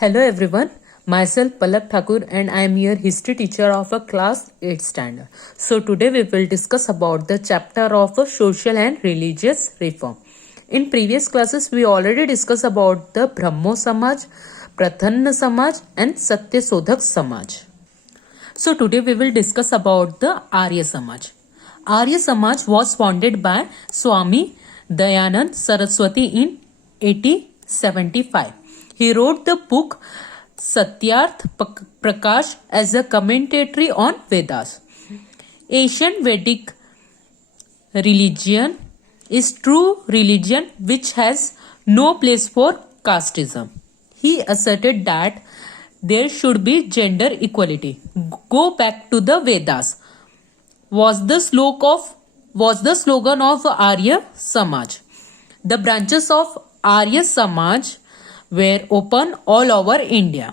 Hello everyone, myself Palak Thakur and I am your history teacher of a class 8 standard. So today we will discuss about the chapter of social and religious reform. In previous classes we already discussed about the Brahmo Samaj, Prathanna Samaj and Satya Sodhak Samaj. So today we will discuss about the Arya Samaj. Arya Samaj was founded by Swami Dayanand Saraswati in 1875. He wrote the book Satyarth Prakash as a commentary on Vedas. Ancient Vedic religion is true religion which has no place for casteism. He asserted that there should be gender equality. Go back to the Vedas was the slogan of Arya Samaj. The branches of Arya Samaj were open all over India.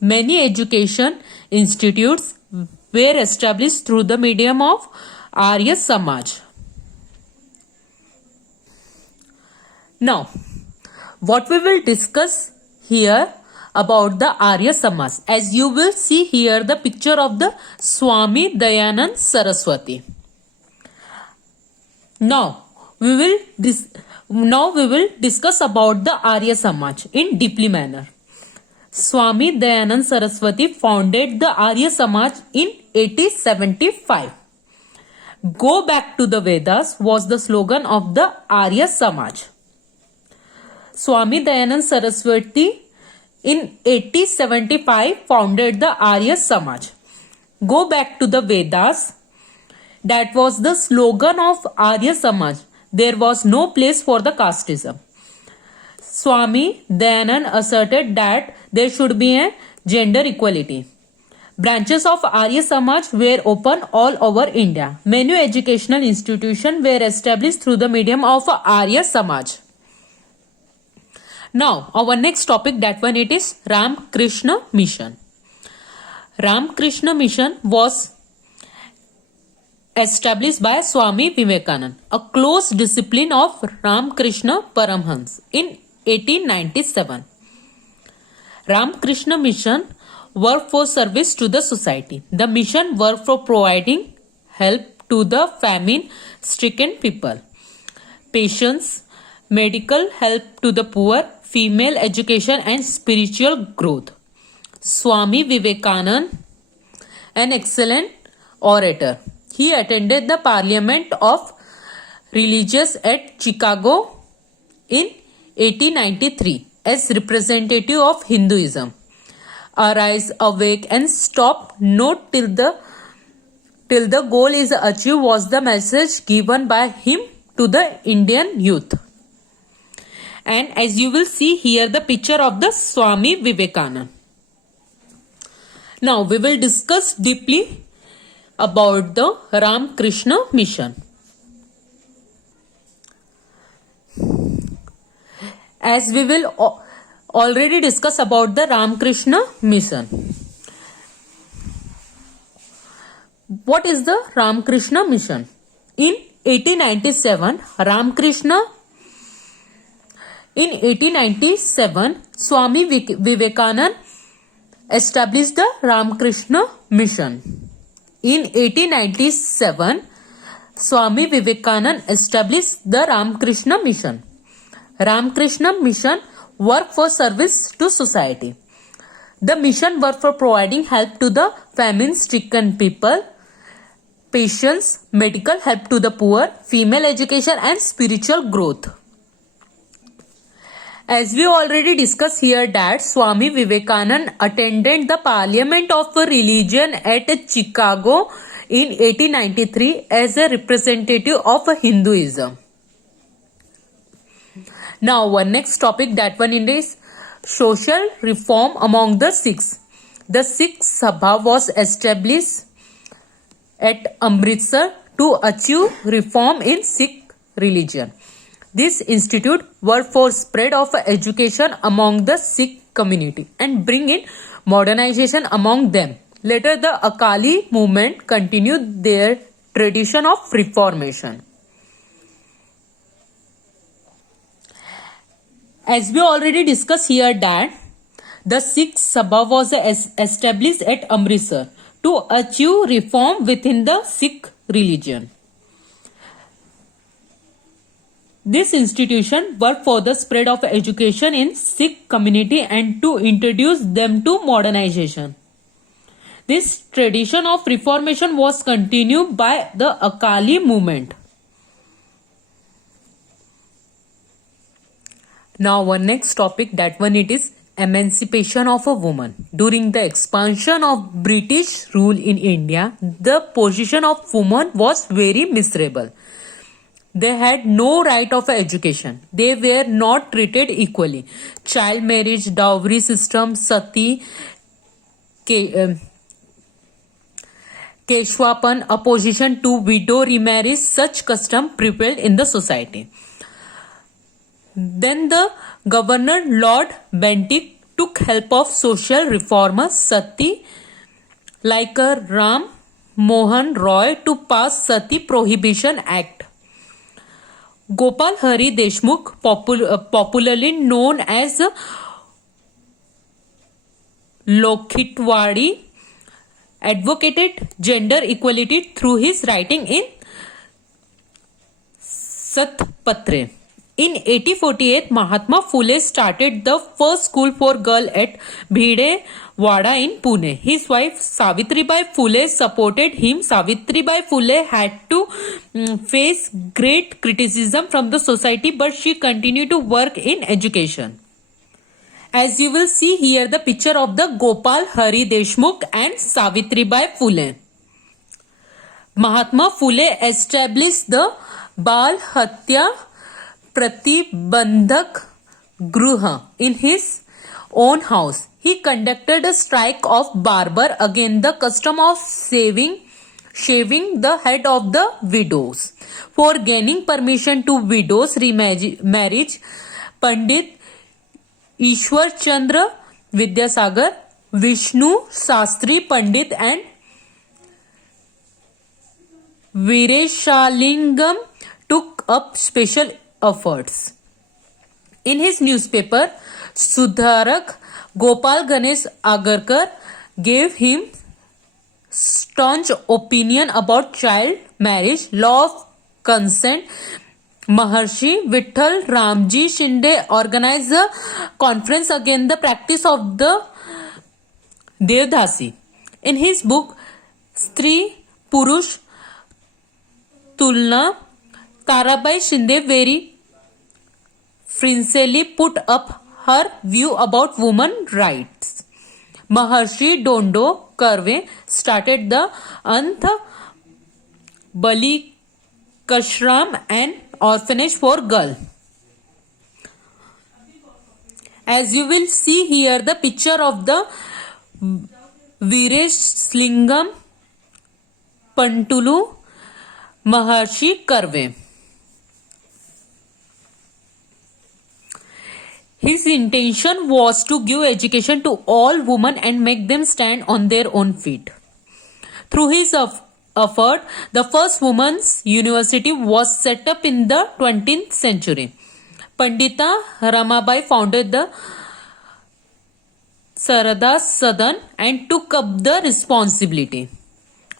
Many education institutes were established through the medium of Arya Samaj. Now, what we will discuss here about the Arya Samaj. As you will see here the picture of the Swami Dayanand Saraswati. Now we will discuss about the Arya Samaj in deeply manner. Swami Dayanand Saraswati founded the Arya Samaj in 1875. Go back to the Vedas was the slogan of the Arya Samaj. Swami Dayanand Saraswati in 1875 founded the Arya Samaj. Go back to the Vedas. That was the slogan of Arya Samaj. There was no place for the casteism. Swami Dayanand asserted that there should be a gender equality. Branches of Arya Samaj were open all over India. Many educational institutions were established through the medium of Arya Samaj. Now, our next topic, that one it is Ram Krishna Mission. Ram Krishna Mission was established by Swami Vivekananda, a close disciple of Ram Krishna Paramhans in 1897. Ram Krishna Mission worked for service to the society. The mission worked for providing help to the famine-stricken people, patients, medical help to the poor, female education and spiritual growth. Swami Vivekananda, an excellent orator. He attended the Parliament of Religious at Chicago in 1893 as representative of Hinduism. Arise, awake and stop not till the goal is achieved was the message given by him to the Indian youth. And as you will see here the picture of the Swami Vivekananda. Now we will discuss deeply about the Ram Krishna Mission. As we will already discuss about the Ram Krishna Mission. What is the Ram Krishna Mission? In 1897, Swami Vivekananda established the Ram Krishna Mission. In 1897, Swami Vivekananda established the Ram Krishna Mission. Ram Krishna Mission worked for service to society. The mission worked for providing help to the famine-stricken people, patients, medical help to the poor, female education and spiritual growth. As we already discussed here that Swami Vivekananda attended the Parliament of Religion at Chicago in 1893 as a representative of Hinduism. Now our next topic, that one is social reform among the Sikhs. The Sikh Sabha was established at Amritsar to achieve reform in Sikh religion. This institute worked for spread of education among the Sikh community and bring in modernization among them. Later the Akali movement continued their tradition of reformation. As we already discussed here that The Sikh Sabha was established at Amritsar to achieve reform within the Sikh religion. This institution worked for the spread of education in Sikh community and to introduce them to modernization. This tradition of reformation was continued by the Akali movement. Now our next topic, that one it is emancipation of a woman. During the expansion of British rule in India, the position of women was very miserable. They had no right of education. They were not treated equally. Child marriage, dowry system, sati, Keshwapan, opposition to widow remarriage, such custom prevailed in the society. Then the Governor Lord Bentinck took help of social reformer Sati Laikar Ram Mohan Roy to pass Sati Prohibition Act. Gopal Hari Deshmukh, popularly known as Lokhitwadi, advocated gender equality through his writing in Satpatre. In 1848, Mahatma Phule started the first school for girls at Bhide Wada in Pune. His wife Savitribai Phule supported him. Savitribai Phule had to face great criticism from the society, but she continued to work in education. As you will see here, the picture of the Gopal Hari Deshmukh and Savitribai Phule. Mahatma Phule established the Bal Hatya Pratibandhak Gruha in his own house. He conducted a strike of barber against the custom of shaving the head of the widows. For gaining permission to widows remarriage, Pandit Ishwar Chandra Vidyasagar, Vishnu Sastri Pandit and Vireshalingam took up special efforts. In his newspaper, Sudharak, Gopal Ganesh Agarkar gave him staunch opinion about child marriage, law of consent. Maharshi Vittal Ramji Shinde organized a conference against the practice of the Devdasi. In his book Stree Purush Tulna, Tarabai Shinde very Frincely put up her view about women rights. Maharshi Dondo Karve started the Anth Balikashram, an orphanage for girls. As you will see here, the picture of the Vireslingam Pantulu Maharshi Karve. His intention was to give education to all women and make them stand on their own feet. Through his effort, the first women's university was set up in the 20th century. Pandita Ramabai founded the Sarada Sadan and took up the responsibility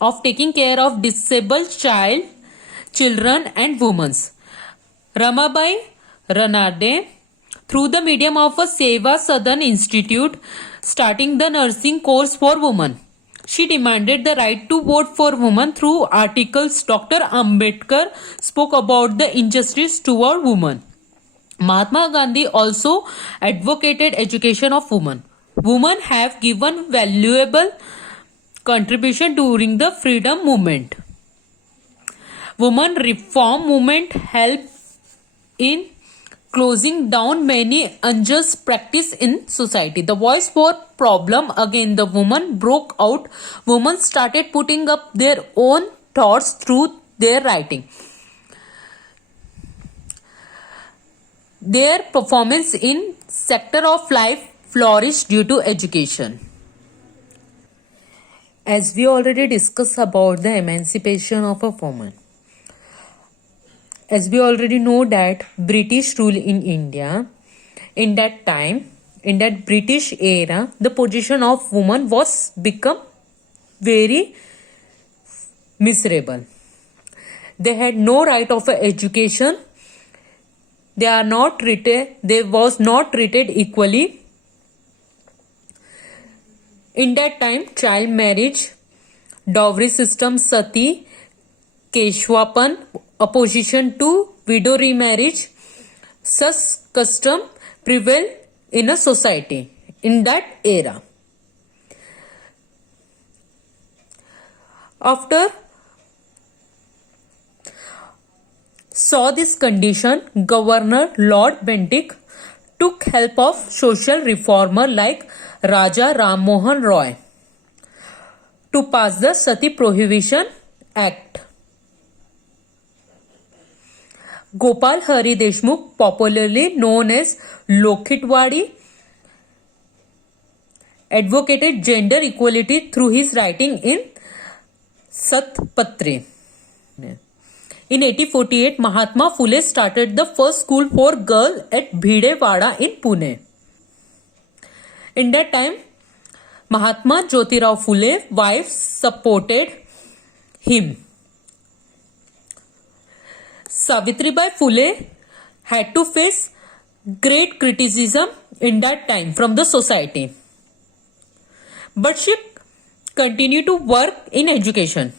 of taking care of disabled children and women. Ramabai Ranade, through the medium of a Seva Sadan Institute, starting the nursing course for women. She demanded the right to vote for women through articles. Dr. Ambedkar spoke about the injustice toward women. Mahatma Gandhi also advocated education of women. Women have given valuable contribution during the freedom movement. Women reform movement helped in closing down many unjust practice in society. The voice for problem against the woman broke out. Women started putting up their own thoughts through their writing. Their performance in sector of life flourished due to education. As we already discussed about the emancipation of a woman. As we already know that British rule in India, in that time, In that British era, the position of woman was become very miserable. They had no right of education. They was not treated equally. In that time, child marriage, dowry system, sati, keshwapan, opposition to widow remarriage, such custom prevailed in a society in that era. After saw this condition, Governor Lord Bentinck took help of social reformer like Raja Ram Mohan Roy to pass the Sati Prohibition Act. Gopal Hari Deshmukh, popularly known as Lokhitwadi, advocated gender equality through his writing in Satpatre. In 1848, Mahatma Phule started the first school for girls at Bhidewada in Pune. In that time, Mahatma Jyotirao Phule wife supported him. Savitribai Phule had to face great criticism in that time from the society. But she continued to work in education.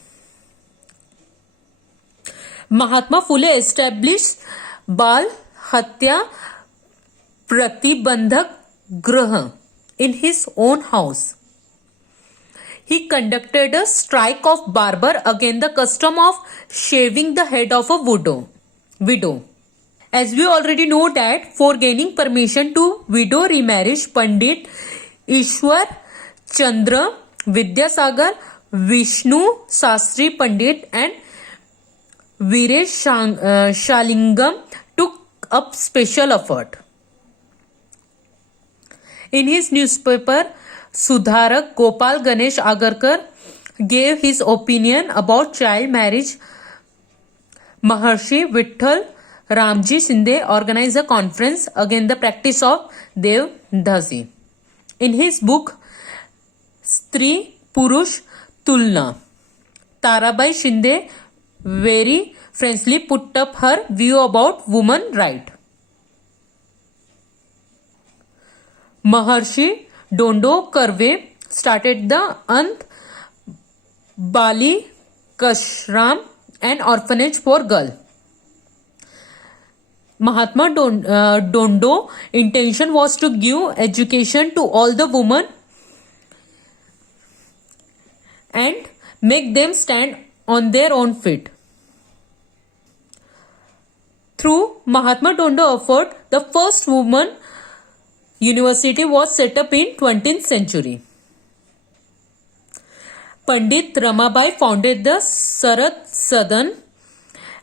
Mahatma Phule established Bal Hatya Pratibandhak Grah in his own house. He conducted a strike of barber against the custom of shaving the head of a widow. As we already know that for gaining permission to widow remarriage, Pandit Ishwar Chandra Vidyasagar, Vishnu Sastri Pandit and Viresh Shalingam took up special effort. In his newspaper, Sudharak Gopal Ganesh Agarkar gave his opinion about child marriage. Maharshi Vitthal Ramji Shinde organized a conference against the practice of Devdasi. In his book Stri Purush Tulna, Tarabai Shinde very frankly put up her view about woman right. Maharshi Dondo Karve started the Ant Bali Kashram, an orphanage for girls. Mahatma Dondo intention was to give education to all the women and make them stand on their own feet. Through Mahatma Dondo effort, the first woman university was set up in 20th century. Pandit Ramabai founded the Sarat Sadan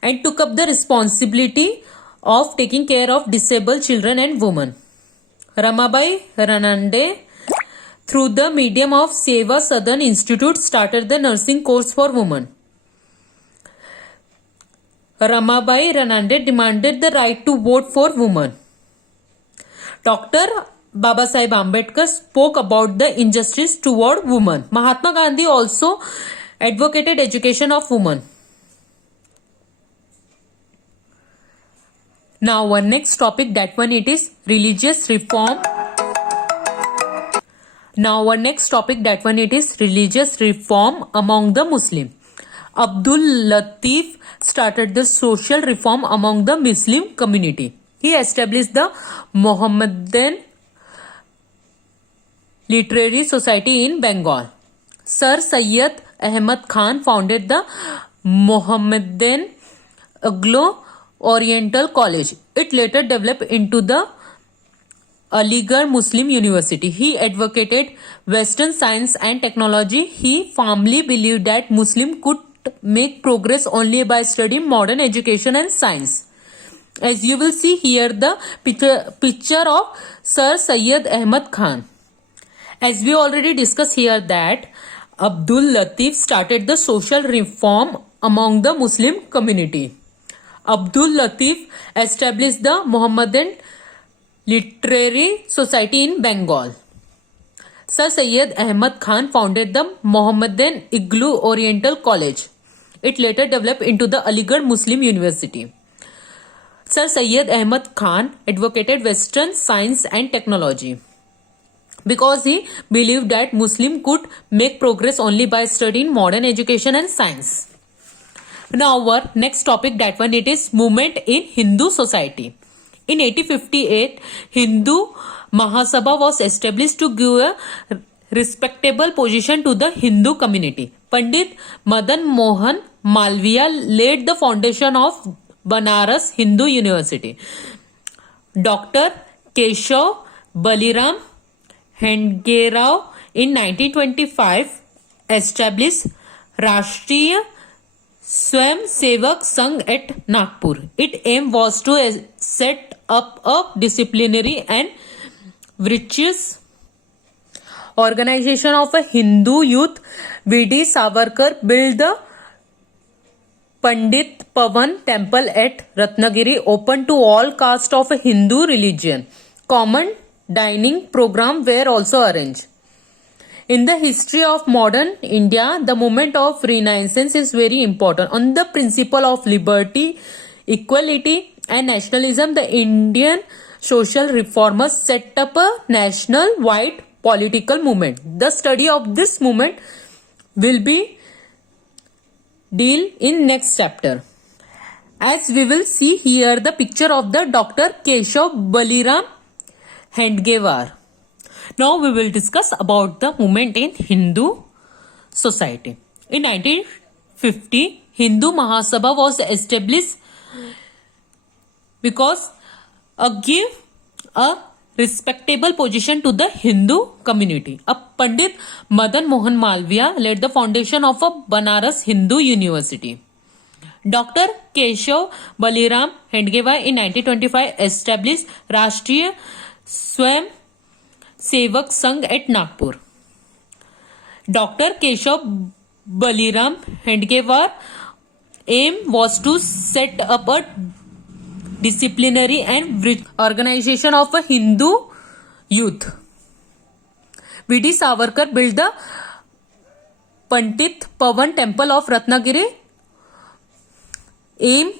and took up the responsibility of taking care of disabled children and women. Ramabai Ranande, through the medium of Seva Sadan Institute, started the nursing course for women. Ramabai Ranande demanded the right to vote for women. Dr. Babasaheb Ambedkar spoke about the injustice toward women. Mahatma Gandhi also advocated education of women. Now our next topic, that one it is religious reform. Religious reform among the Muslims. Abdul Latif started the social reform among the Muslim community. He established the Mohammedan Literary Society in Bengal. Sir Syed Ahmad Khan founded the Mohammedan Anglo-Oriental College. It later developed into the Aligarh Muslim University. He advocated Western science and technology. He firmly believed that Muslims could make progress only by studying modern education and science. As you will see here the picture of Sir Syed Ahmad Khan. As we already discussed here that Abdul Latif started the social reform among the Muslim community. Abdul Latif established the Mohammedan Literary Society in Bengal. Sir Syed Ahmad Khan founded the Mohammedan Igloo Oriental College. It later developed into the Aligarh Muslim University. Sir Syed Ahmad Khan advocated Western science and technology because he believed that Muslim could make progress only by studying modern education and science. Now our next topic, that one, it is movement in Hindu society. In 1858, Hindu Mahasabha was established to give a respectable position to the Hindu community. Pandit Madan Mohan Malviya laid the foundation of Banaras Hindu University. Dr. Keshav Baliram Hendgerao in 1925 established Rashtriya Swayam Sevak Sangh at Nagpur. Its aim was to set up a disciplinary and virtuous organization of a Hindu youth. V.D. Savarkar built the Pandit Pavan temple at Ratnagiri, open to all castes of a Hindu religion. Common dining program were also arranged. In the history of modern India, the movement of Renaissance is very important. On the principle of liberty, equality and nationalism, the Indian social reformers set up a national-wide political movement. The study of this movement will be deal in next chapter. As we will see here the picture of the Dr. Keshav Baliram Hendgewar. Now we will discuss about the movement in Hindu society. In 1950, Hindu Mahasabha was established because give a respectable position to the Hindu community. A Pandit Madan Mohan Malviya laid the foundation of a Banaras Hindu University. Dr. Keshav Baliram Hendgewar in 1925 established Rashtriya Swayam Sevak Sangh at Nagpur. Dr. Keshav Baliram Hendgewar aim was to set up a disciplinary and organization of a Hindu youth. V.D. Savarkar built the Pandit Pavan temple of Ratnagiri, aim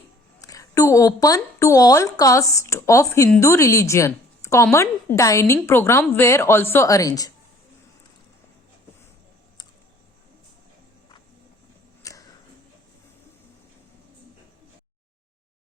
to open to all castes of Hindu religion. Common dining program were also arranged.